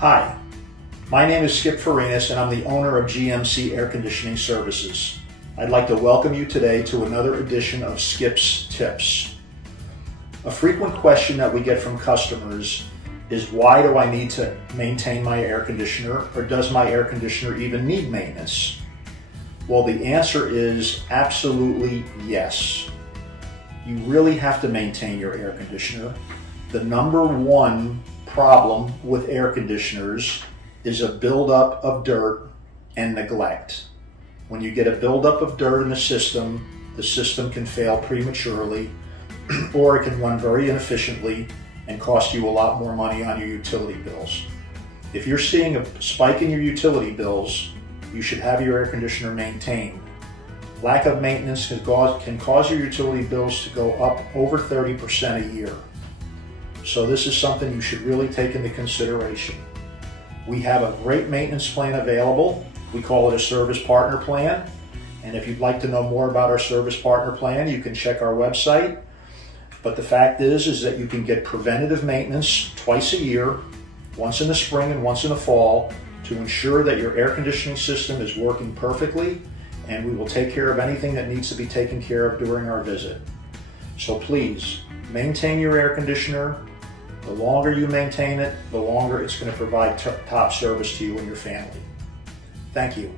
Hi, my name is Skip Farinas and I'm the owner of GMC Air Conditioning Services. I'd like to welcome you today to another edition of Skip's Tips. A frequent question that we get from customers is, why do I need to maintain my air conditioner, or does my air conditioner even need maintenance? Well, the answer is absolutely yes. You really have to maintain your air conditioner. The number one problem with air conditioners is a buildup of dirt and neglect. When you get a buildup of dirt in the system can fail prematurely, or it can run very inefficiently and cost you a lot more money on your utility bills. If you're seeing a spike in your utility bills, you should have your air conditioner maintained. Lack of maintenance can cause your utility bills to go up over 30% a year. So this is something you should really take into consideration. We have a great maintenance plan available. We call it a service partner plan. And if you'd like to know more about our service partner plan, you can check our website. But the fact is that you can get preventative maintenance twice a year, once in the spring and once in the fall, to ensure that your air conditioning system is working perfectly, and we will take care of anything that needs to be taken care of during our visit. So please, maintain your air conditioner. The longer you maintain it, the longer it's going to provide top service to you and your family. Thank you.